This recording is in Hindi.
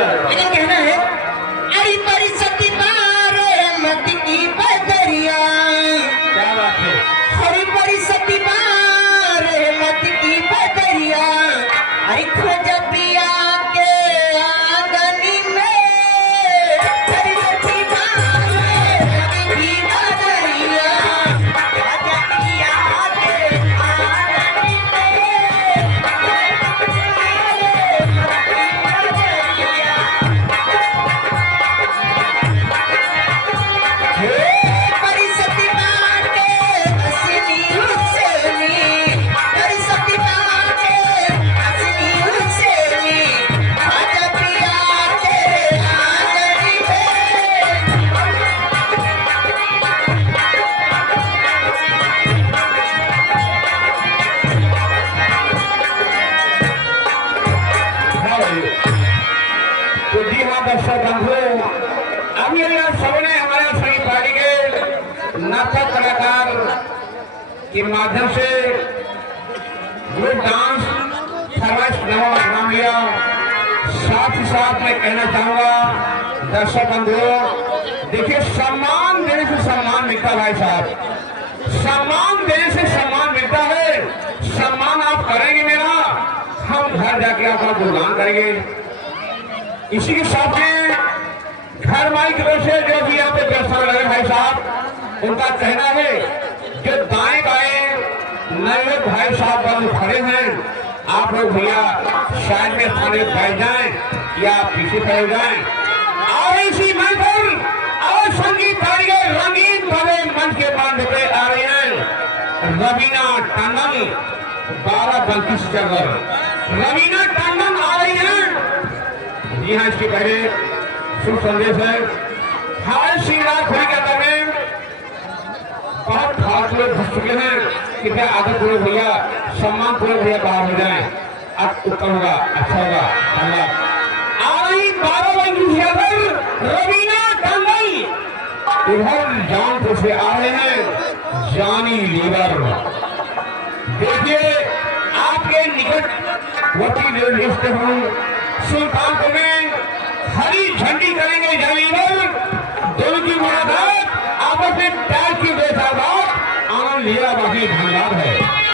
लेकिन कहना है अरे परिस्थिति मारे मत की बदरिया। क्या बात है? हरी परिस्थिति मारे मत की बदरिया। अरे खोज पिया के आंगनी में परिस्थिति मारे मत की बदरिया। खोज पिया के आंगनी तो जी हाँ दर्शक बंधु, अभी यहाँ सबने हमारे सभी पार्टी के नाटक कलाकार के माध्यम से ग्रुप डांस फरमाइश नाम लिया। साथ ही साथ मैं कहना चाहूंगा दर्शक बंधुओं, देखिए सम्मान देने से सम्मान मिलता है भाई साहब, सम्मान देने से सम्मान मिलता है। सम्मान आप करेंगे मेरा, हम घर जाके आपका गुणगान करेंगे। इसी के साथ में घर माई की तरफ से जो भी यहाँ पे व्यवस्था लगे भाई साहब, उनका कहना है जो दाएं बाएं नए भाई साहब बंद खड़े हैं, आप लोग भैया शायद में थाने बैठ जाएं या पीछे खड़े जाएं। और इसी मंच पर और संगीत कारीगर रंगीन भले मंच के बांध पे आ रहे हैं रवीना टंडन, 12 बल्कि से चल रहे रवीना टंडन आ रही है। जी हाँ, इसके पहले शुभ संदेश है। हाल श्रीनाथपुरी के अंदर में बहुत खास लोग घुस चुके हैं, कृपया आदर पूर्वक भैया सम्मान पूर्वक भैया बाहर हो जाएं, अब उत्तम होगा, अच्छा होगा। धन्यवाद। आ रही 12 रवीना टंडन इधर जौनपुर से आ रहे हैं जानी लीवर। देखिए आपके निकटवर्ती जो स्टेशन सुल्तानपुर में